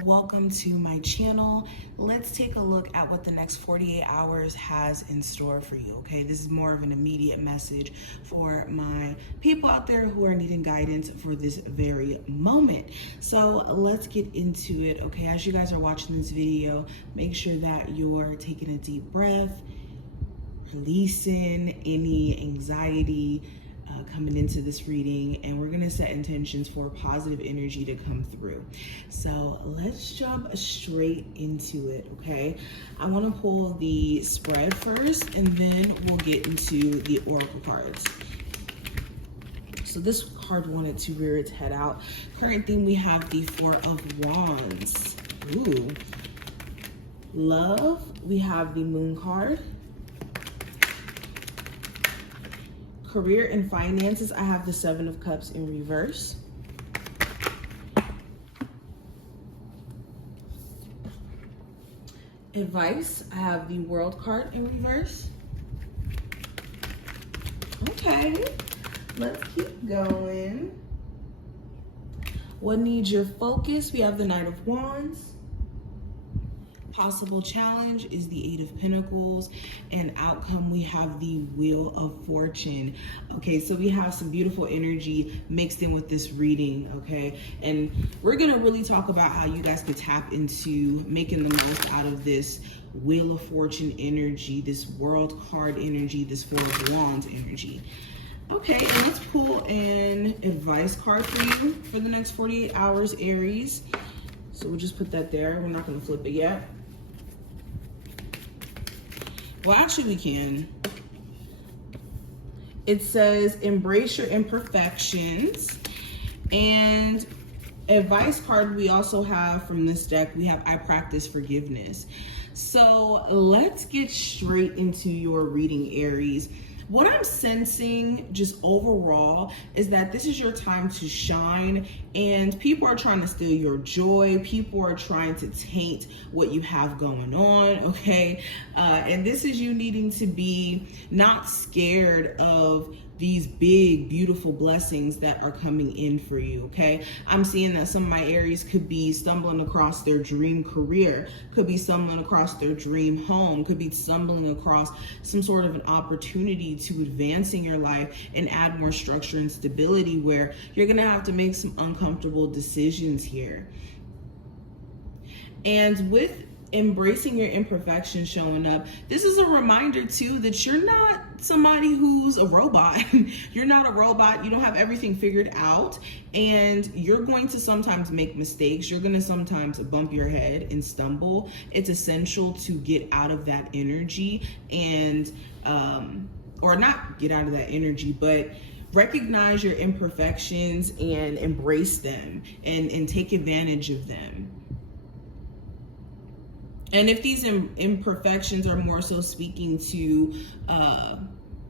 welcome to my channel. Let's take a look at what the next 48 hours has in store for you, okay? This is more of an immediate message for my people out there who are needing guidance for this very moment. So let's get into it, okay? As you guys are watching this video, make sure that you're taking a deep breath, releasing any anxiety coming into this reading, and we're going to set intentions for positive energy to come through. So let's jump straight into it, okay? I want to pull the spread first, and then we'll get into the oracle cards. So this card wanted to rear its head out. Current theme, we have the Four of Wands. Ooh. Love, we have the Moon card. Career and finances, I have the Seven of Cups in reverse. Advice, I have the World card in reverse. Okay, let's keep going. What needs your focus? We have the Knight of Wands. Possible challenge is the Eight of Pentacles, and outcome we have the Wheel of Fortune. Okay, so we have some beautiful energy mixed in with this reading, okay? And we're gonna really talk about how you guys could tap into making the most out of this Wheel of Fortune energy, this World card energy, this Four of Wands energy. Okay, and let's pull an advice card for you for the next 48 hours, Aries. So we'll just put that there. We're not gonna flip it yet. Well, actually we can. It says, embrace your imperfections. And advice card we also have from this deck, we have I practice forgiveness. So let's get straight into your reading, Aries. What I'm sensing just overall is that this is your time to shine, and people are trying to steal your joy. People are trying to taint what you have going on, okay? And this is you needing to be not scared of these big, beautiful blessings that are coming in for you, okay? I'm seeing that some of my Aries could be stumbling across their dream career, could be stumbling across their dream home, could be stumbling across some sort of an opportunity to advance in your life and add more structure and stability, where you're gonna have to make some uncomfortable decisions here. And with embracing your imperfections showing up, this is a reminder too that you're not somebody who's a robot. You're not a robot. You don't have everything figured out, and you're going to sometimes make mistakes. You're going to sometimes bump your head and stumble. It's essential to get out of that energy and or not get out of that energy, but recognize your imperfections and embrace them and take advantage of them. And if these imperfections are more so speaking to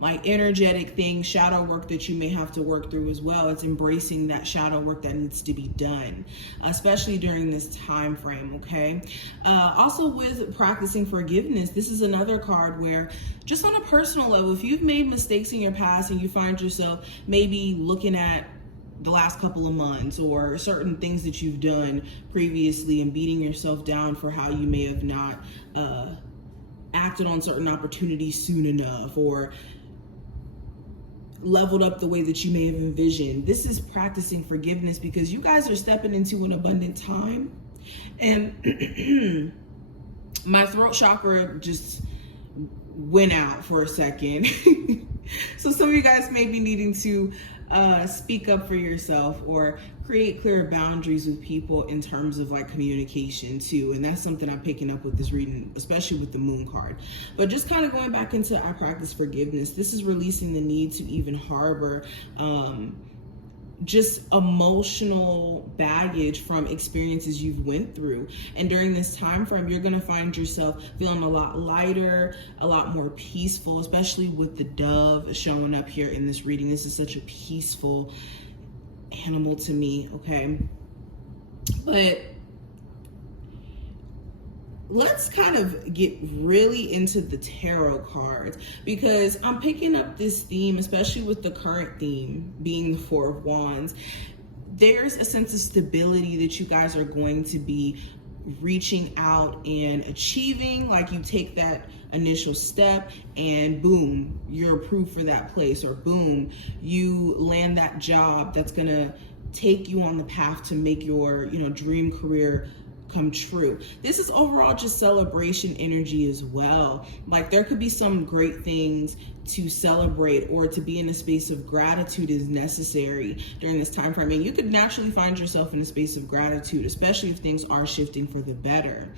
like energetic things, shadow work that you may have to work through as well, it's embracing that shadow work that needs to be done, especially during this time frame, okay? Also with practicing forgiveness, this is another card where just on a personal level, if you've made mistakes in your past and you find yourself maybe looking at the last couple of months or certain things that you've done previously and beating yourself down for how you may have not acted on certain opportunities soon enough or leveled up the way that you may have envisioned. This is practicing forgiveness because you guys are stepping into an abundant time. And my throat chakra just went out for a second. So some of you guys may be needing to speak up for yourself or create clear boundaries with people in terms of like communication too. And that's something I'm picking up with this reading, especially with the Moon card. But just kind of going back into I practice forgiveness, this is releasing the need to even harbor just emotional baggage from experiences you've went through. And during this time frame, you're going to find yourself feeling a lot lighter, a lot more peaceful, especially with the dove showing up here in this reading. This is such a peaceful animal to me, okay? But let's kind of get really into the tarot cards, because I'm picking up this theme, especially with the current theme being the Four of Wands. there's a sense of stability that you guys are going to be reaching out and achieving. Like you take that initial step and boom, you're approved for that place, or boom, you land that job that's gonna take you on the path to make your, you know, dream career come true. This is overall just celebration energy as well. Like there could be some great things to celebrate, or to be in a space of gratitude is necessary during this time frame. And you could naturally find yourself in a space of gratitude, especially if things are shifting for the better.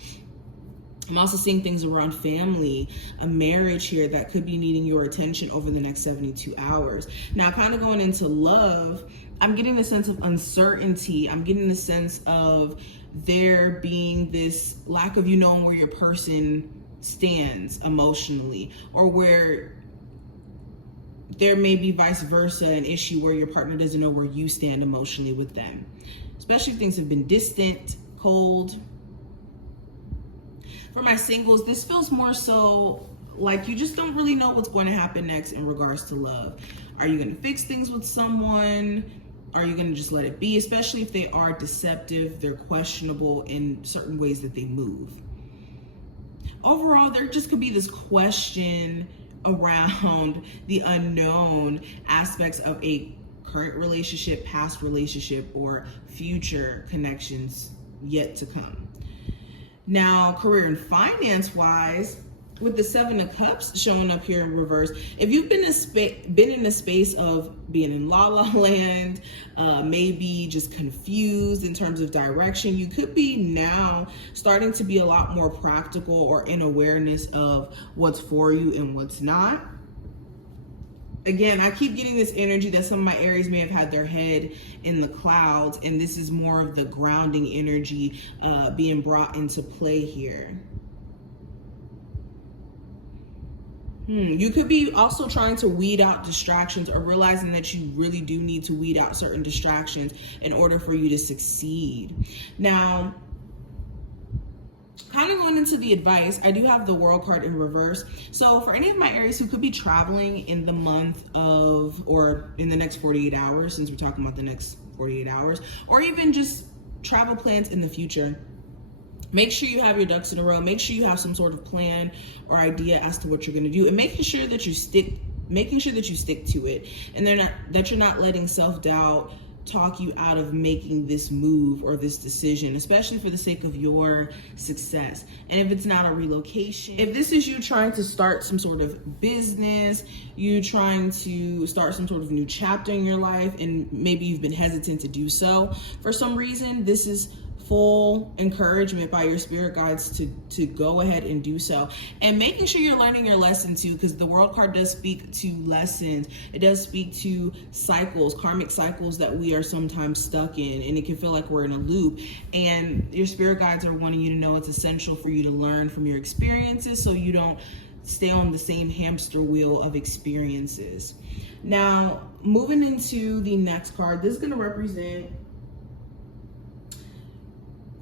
I'm also seeing things around family, a marriage here that could be needing your attention over the next 72 hours. Now, kind of going into love, I'm getting the sense of uncertainty. I'm getting the sense of there being this lack of you knowing where your person stands emotionally, or where there may be vice versa, an issue where your partner doesn't know where you stand emotionally with them, especially if things have been distant, cold. For my singles, this feels more so like you just don't really know what's going to happen next in regards to love. Are you going to fix things with someone? Are you going to just let it be? Especially if they are deceptive, they're questionable in certain ways that they move. Overall, there just could be this question around the unknown aspects of a current relationship, past relationship, or future connections yet to come. Now, career and finance wise, with the 7 of Cups showing up here in reverse, if you've been in a space of being in la la land, maybe just confused in terms of direction, you could be now starting to be a lot more practical, or in awareness of what's for you and what's not. Again, I keep getting this energy that some of my Aries may have had their head in the clouds, and this is more of the grounding energy being brought into play here. You could be also trying to weed out distractions, or realizing that you really do need to weed out certain distractions in order for you to succeed. Now, kind of going into the advice, I do have the World card in reverse. So for any of my Aries who could be traveling in the month of, or in the next 48 hours, since we're talking about the next 48 hours, or even just travel plans in the future, make sure you have your ducks in a row. Make sure you have some sort of plan or idea as to what you're going to do, and making sure that you stick to it, and that you're not letting self-doubt talk you out of making this move or this decision, especially for the sake of your success. And if it's not a relocation, if this is you trying to start some sort of business, you trying to start some sort of new chapter in your life, and maybe you've been hesitant to do so for some reason, this is full encouragement by your spirit guides to go ahead and do so. And making sure you're learning your lesson too, because the World card does speak to lessons. It does speak to cycles, karmic cycles that we are sometimes stuck in, and it can feel like we're in a loop. And your spirit guides are wanting you to know it's essential for you to learn from your experiences, so you don't stay on the same hamster wheel of experiences. Now, moving into the next card, this is going to represent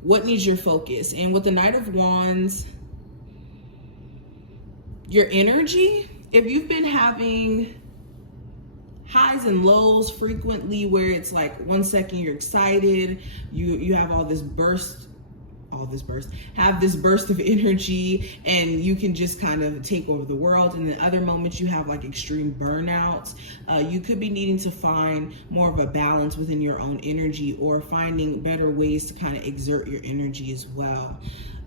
what needs your focus. And with the Knight of Wands, your energy, if you've been having highs and lows frequently, where it's like 1 second you're excited, you have this burst of energy, and you can just kind of take over the world. And then other moments you have like extreme burnouts. You could be needing to find more of a balance within your own energy, or finding better ways to kind of exert your energy as well.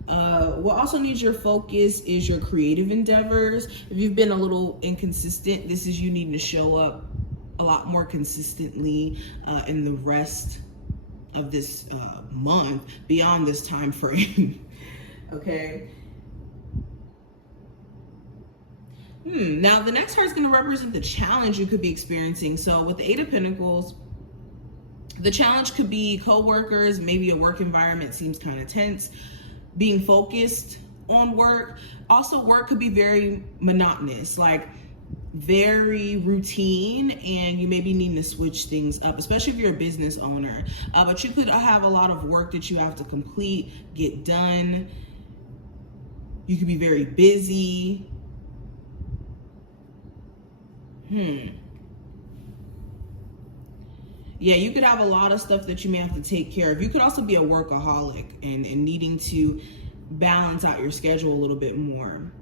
What also needs your focus is your creative endeavors. If you've been a little inconsistent, this is you needing to show up a lot more consistently in the rest of this month, beyond this time frame. Okay. Now the next card is going to represent the challenge you could be experiencing. So with the 8 of Pentacles, the challenge could be co-workers, maybe a work environment seems kind of tense, being focused on work. Also, work could be very monotonous, like very routine, and you may be needing to switch things up, especially if you're a business owner. But you could have a lot of work that you have to complete, get done. You could be very busy. Yeah, you could have a lot of stuff that you may have to take care of. You could also be a workaholic and needing to balance out your schedule a little bit more.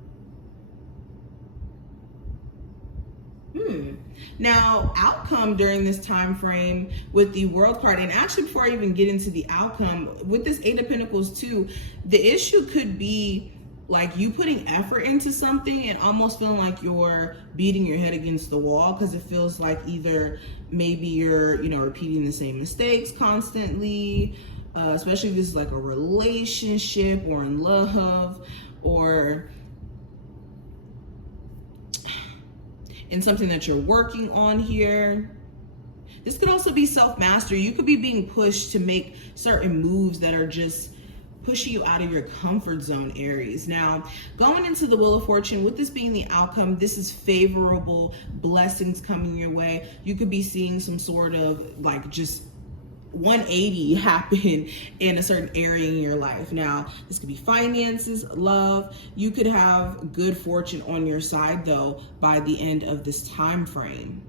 Now, outcome during this time frame with the World card, and actually before I even get into the outcome, with this Eight of Pentacles too, the issue could be like you putting effort into something and almost feeling like you're beating your head against the wall, because it feels like either maybe you're, you know, repeating the same mistakes constantly, especially if this is like a relationship or in love, or in something that you're working on here. This could also be self-mastery. You could be being pushed to make certain moves that are just pushing you out of your comfort zone, Aries. Now, going into the Wheel of Fortune, with this being the outcome, this is favorable blessings coming your way. You could be seeing some sort of like just 180 happen in a certain area in your life. Now, this could be finances, love. You could have good fortune on your side though by the end of this time frame.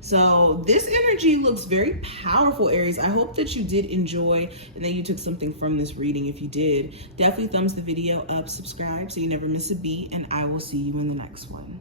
So this energy looks very powerful, Aries. I hope that you did enjoy and that you took something from this reading. If you did, definitely thumbs the video up, subscribe so you never miss a beat, and I will see you in the next one.